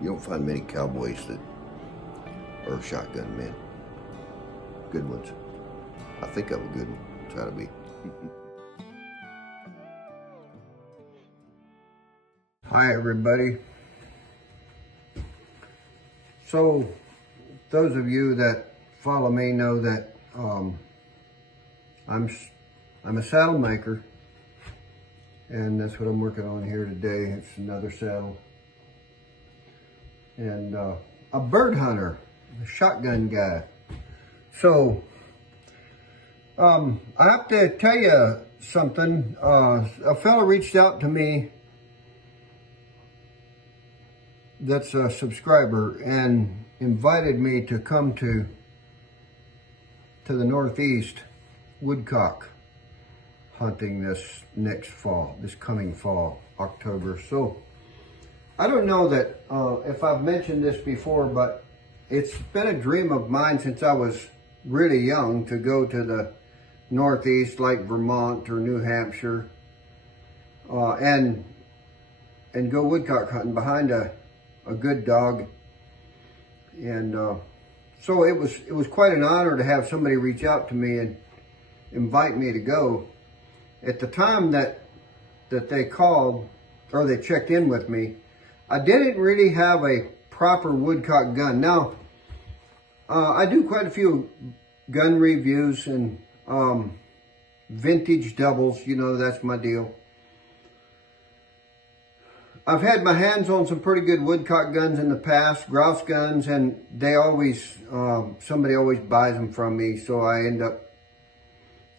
You don't find many cowboys that are shotgun men. Good ones. I think I'm a good one. Try to be. Hi everybody. So those of you that follow me know that I'm a saddle maker, and that's what I'm working on here today. It's another saddle. And a bird hunter, a shotgun guy. So I have to tell you something. A fella reached out to me that's a subscriber and invited me to come to the Northeast woodcock hunting this next fall, this coming fall, October. So I don't know that if I've mentioned this before, but it's been a dream of mine since I was really young to go to the Northeast, like Vermont or New Hampshire, and go woodcock hunting behind a good dog. And so it was quite an honor to have somebody reach out to me and invite me to go. At the time that they called, or they checked in with me, I didn't really have a proper woodcock gun. Now, I do quite a few gun reviews and vintage doubles, you know, that's my deal. I've had my hands on some pretty good woodcock guns in the past, grouse guns, and they always, somebody always buys them from me, so I end up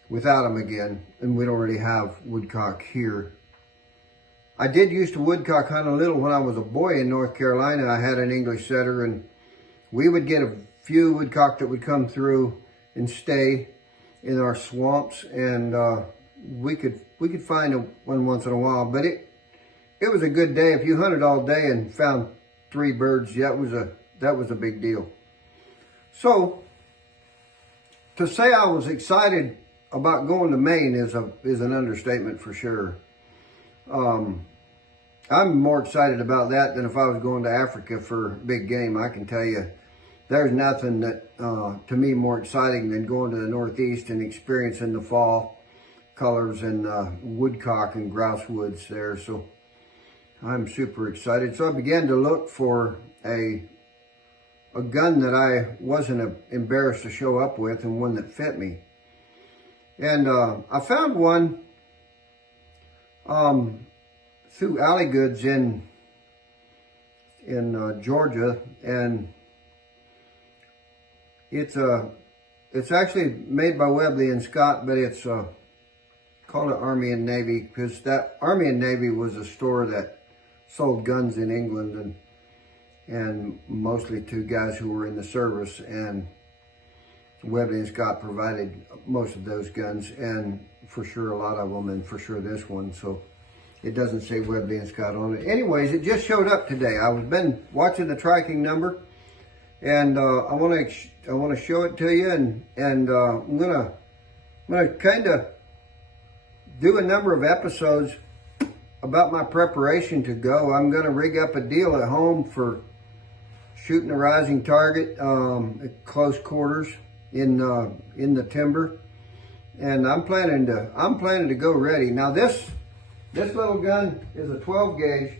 without them again, and we don't really have woodcock here. I did used to woodcock hunt a little when I was a boy in North Carolina. I had an English setter, and we would get a few woodcock that would come through and stay in our swamps, and we could find one once in a while. But it was a good day. If you hunted all day and found 3 birds, that was a big deal. So to say I was excited about going to Maine is an understatement for sure. I'm more excited about that than if I was going to Africa for big game. I can tell you, there's nothing that, to me, more exciting than going to the Northeast and experiencing the fall colors and woodcock and grouse woods there. So I'm super excited. So I began to look for a gun that I wasn't embarrassed to show up with, and one that fit me. And I found one through Alley Goods in Georgia, and it's actually made by Webley and Scott, but it's called it Army and Navy, because that Army and Navy was a store that sold guns in England, and mostly to guys who were in the service, and Webley and Scott provided most of those guns, and for sure a lot of them, and for sure this one. So it doesn't say Webley and Scott on it. Anyways, it just showed up today. I've been watching the tracking number, and I want to show it to you, and I'm gonna kind of do a number of episodes about my preparation to go. I'm gonna rig up a deal at home for shooting a rising target at close quarters in the timber, and I'm planning to go ready. Now this little gun is a 12 gauge.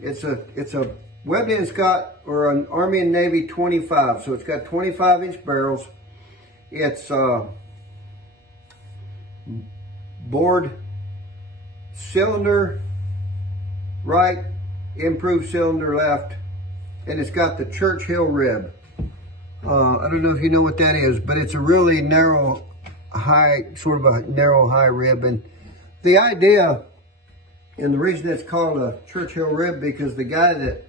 It's a Webley and Scott, or an Army and Navy 25. So it's got 25-inch barrels. It's bored cylinder right, improved cylinder left, and it's got the Churchill rib. I don't know if you know what that is, but it's a really narrow, sort of a narrow, high rib. And the idea, and the reason it's called a Churchill rib, because the guy that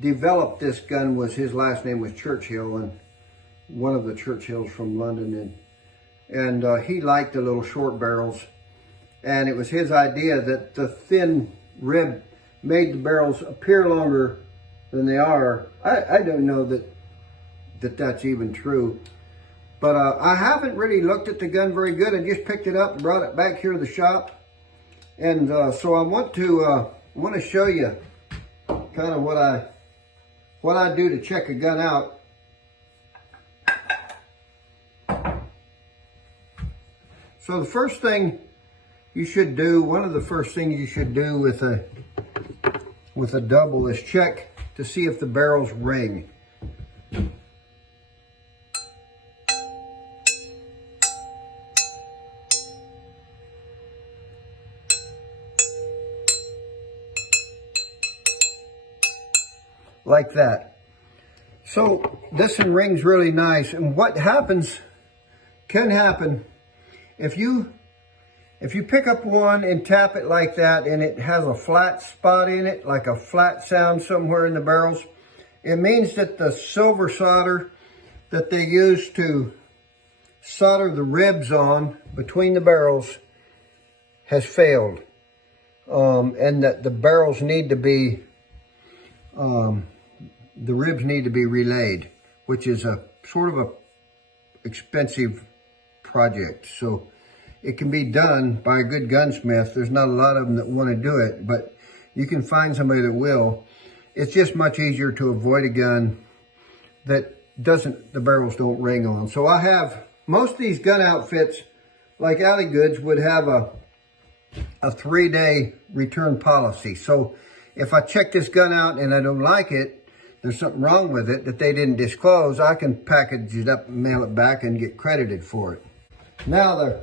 developed this gun his last name was Churchill, and one of the Churchills from London, and he liked the little short barrels, and it was his idea that the thin rib made the barrels appear longer than they are. I don't know that's even true, but I haven't really looked at the gun very good. I just picked it up and brought it back here to the shop, and so I want to show you kind of what I what I do to check a gun out. So the first thing you should do, one of the first things you should do with a double is check to see if the barrels ring. Like that. So this one rings really nice. And what happens, can happen, if you pick up one and tap it like that and it has a flat spot in it, like a flat sound somewhere in the barrels, it means that the silver solder that they use to solder the ribs on between the barrels has failed. And that the barrels need to be, the ribs need to be relayed, which is a sort of a expensive project. So it can be done by a good gunsmith. There's not a lot of them that want to do it, but you can find somebody that will. It's just much easier to avoid a gun that the barrels don't ring on. So I have, most of these gun outfits, like Alley Goods, would have a 3-day return policy. So if I check this gun out and I don't like it, there's something wrong with it that they didn't disclose, I can package it up and mail it back and get credited for it. Now the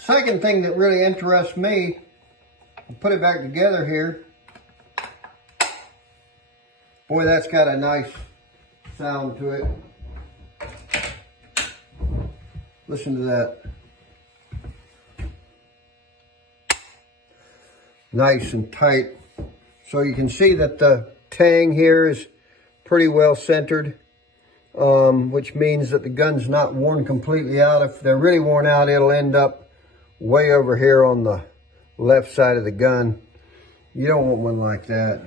second thing that really interests me, I'll put it back together here. Boy, that's got a nice sound to it. Listen to that. Nice and tight. So you can see that the tang here is pretty well centered, which means that the gun's not worn completely out. If they're really worn out, it'll end up way over here on the left side of the gun. You don't want one like that.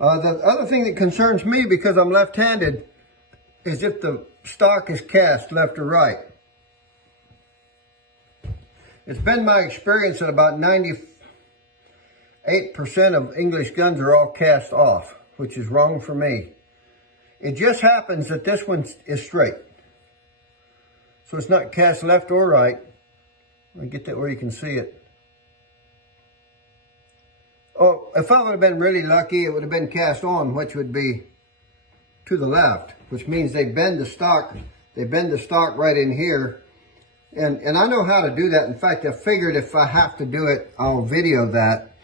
The other thing that concerns me, because I'm left-handed, is if the stock is cast left or right. It's been my experience that about 98% of English guns are all cast off, which is wrong for me. It just happens that this one is straight. So it's not cast left or right. Let me get that where you can see it. Oh, if I would have been really lucky, it would have been cast on, which would be to the left, which means they bend the stock. They bend the stock right in here. And I know how to do that. In fact, I figured if I have to do it, I'll video that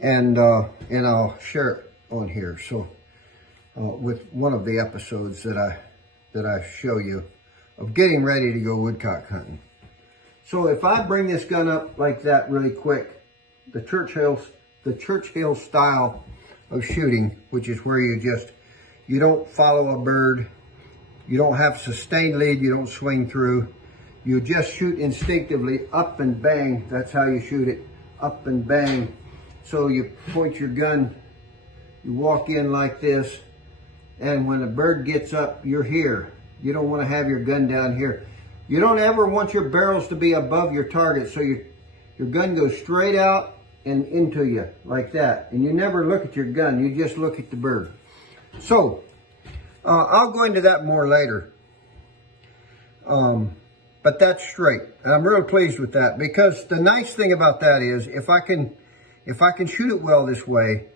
and I'll share it on here. So with one of the episodes that I show you of getting ready to go woodcock hunting. So if I bring this gun up like that really quick, the Churchill style of shooting, which is where you don't follow a bird, you don't have sustained lead, you don't swing through, you just shoot instinctively, up and bang. That's how you shoot it, up and bang. So you point your gun, you walk in like this, and when a bird gets up, you're here. You don't want to have your gun down here. You don't ever want your barrels to be above your target, so your gun goes straight out and into you like that. And you never look at your gun, you just look at the bird. So I'll go into that more later. But that's straight, and I'm real pleased with that, because the nice thing about that is if I can shoot it well this way,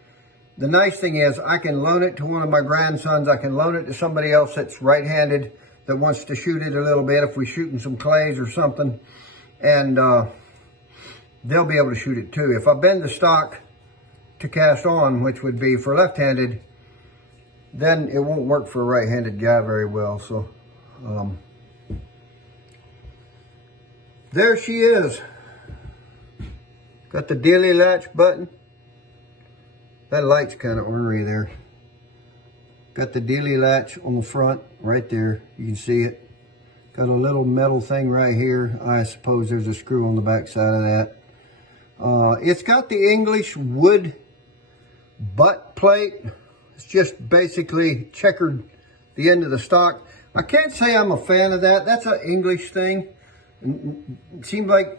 the nice thing is I can loan it to one of my grandsons. I can loan it to somebody else that's right-handed that wants to shoot it a little bit if we're shooting some clays or something, and they'll be able to shoot it too. If I bend the stock to cast on, which would be for left-handed, then it won't work for a right-handed guy very well. So there she is. Got the dilly latch button. That light's kind of ornery there. Got the dilly latch on the front right there. You can see it. Got a little metal thing right here. I suppose there's a screw on the back side of that. It's got the English wood butt plate. It's just basically checkered the end of the stock. I can't say I'm a fan of that. That's an English thing. It seems like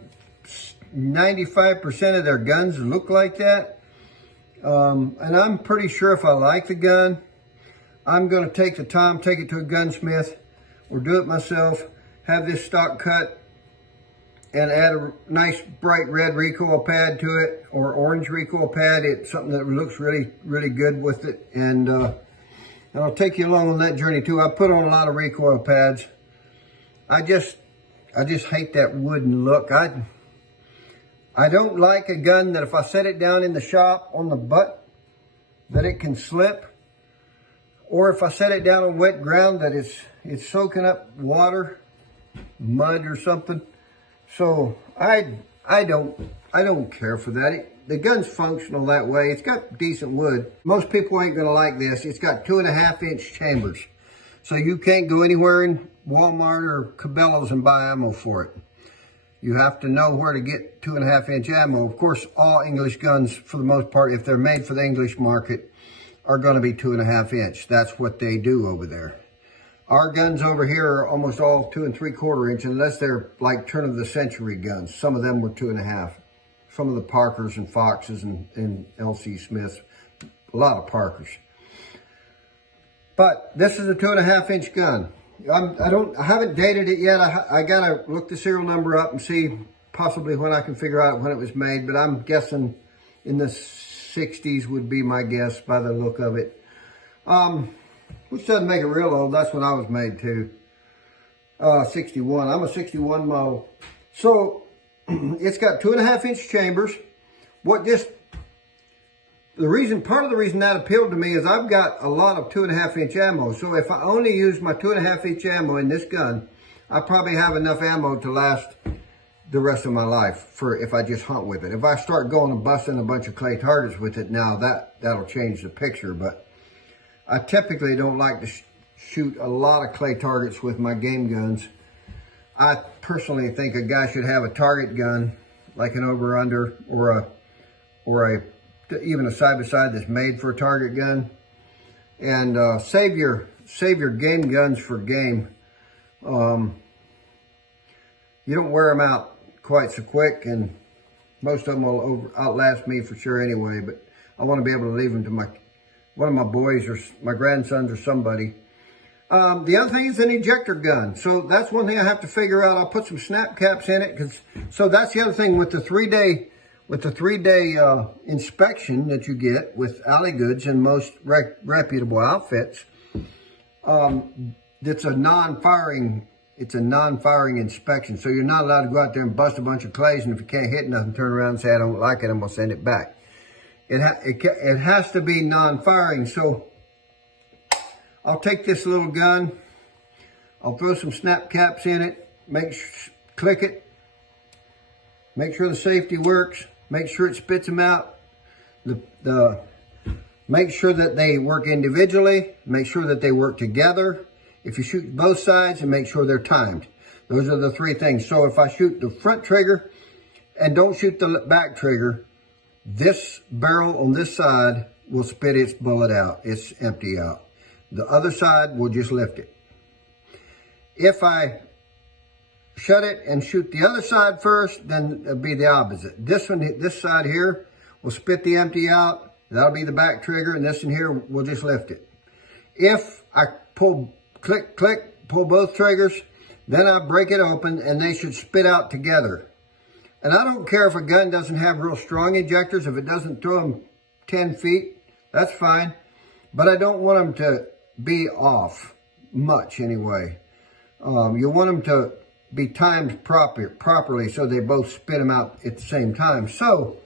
95% of their guns look like that. And I'm pretty sure if I like the gun, I'm going to take the time, take it to a gunsmith, or do it myself, have this stock cut, and add a nice bright red recoil pad to it, or orange recoil pad. It's something that looks really, really good with it. And I'll take you along on that journey too. I put on a lot of recoil pads. I just hate that wooden look. I don't like a gun that if I set it down in the shop on the butt, that it can slip. Or if I set it down on wet ground, that it's soaking up water, mud or something. So I don't care for that. The gun's functional that way. It's got decent wood. Most people ain't gonna like this. It's got 2.5-inch chambers. So you can't go anywhere in Walmart or Cabela's and buy ammo for it. You have to know where to get 2.5-inch ammo. Of course, all English guns, for the most part, if they're made for the English market, are gonna be 2.5-inch. That's what they do over there. Our guns over here are almost all 2 3/4 inch, unless they're like turn of the century guns. Some of them were 2.5. Some of the Parkers and Foxes and LC Smiths, a lot of Parkers. But this is a 2.5-inch gun. I haven't dated it yet. I gotta look the serial number up and see possibly when I can figure out when it was made, but I'm guessing in the 60s would be my guess by the look of it. Which doesn't make it real old. That's when I was made too. 61. I'm a 61 model. So it's got 2.5-inch chambers. Part of the reason that appealed to me is I've got a lot of 2.5-inch ammo. So if I only use my 2.5-inch ammo in this gun, I probably have enough ammo to last the rest of my life for if I just hunt with it. If I start going and busting a bunch of clay targets with it now, that'll change the picture. But I typically don't like to shoot a lot of clay targets with my game guns. I personally think a guy should have a target gun, like an over-under or even a side-by-side that's made for a target gun. And save your game guns for game. You don't wear them out quite so quick, and most of them will outlast me for sure anyway. But I want to be able to leave them to one of my boys or my grandsons or somebody. The other thing is an ejector gun. So that's one thing I have to figure out. I'll put some snap caps in it. So that's the other thing with the three-day inspection that you get with Alley Goods and most reputable outfits. It's a non-firing inspection. So you're not allowed to go out there and bust a bunch of clays, and if you can't hit nothing, turn around and say, I don't like it, I'm gonna send it back. It has to be non-firing. So I'll take this little gun, I'll throw some snap caps in it, click it, make sure the safety works, make sure it spits them out, make sure that they work individually, make sure that they work together. If you shoot both sides, and make sure they're timed. Those are the three things. So if I shoot the front trigger and don't shoot the back trigger, this barrel on this side will spit its bullet out. It's empty out. The other side will just lift it. If I shut it and shoot the other side first, then it'll be the opposite. This side here will spit the empty out. That'll be the back trigger, and this in here will just lift it. If I pull, click, pull both triggers, then I break it open, and they should spit out together. And I don't care if a gun doesn't have real strong ejectors. If it doesn't throw them 10 feet, that's fine. But I don't want them to be off much anyway. You want them to be timed properly so they both spit them out at the same time. So,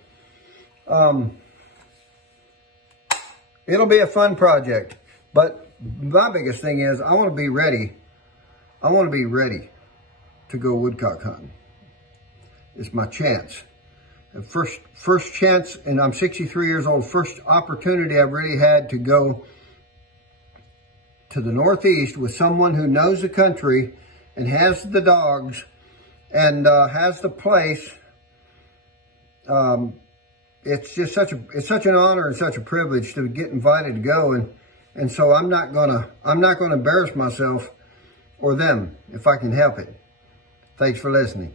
it'll be a fun project. But my biggest thing is I want to be ready. I want to be ready to go woodcock hunting. It's my chance. The first chance, and I'm 63 years old, first opportunity I've really had to go to the Northeast with someone who knows the country and has the dogs and has the place. It's just such an honor and such a privilege to get invited to go, and so I'm not gonna embarrass myself or them if I can help it. Thanks for listening.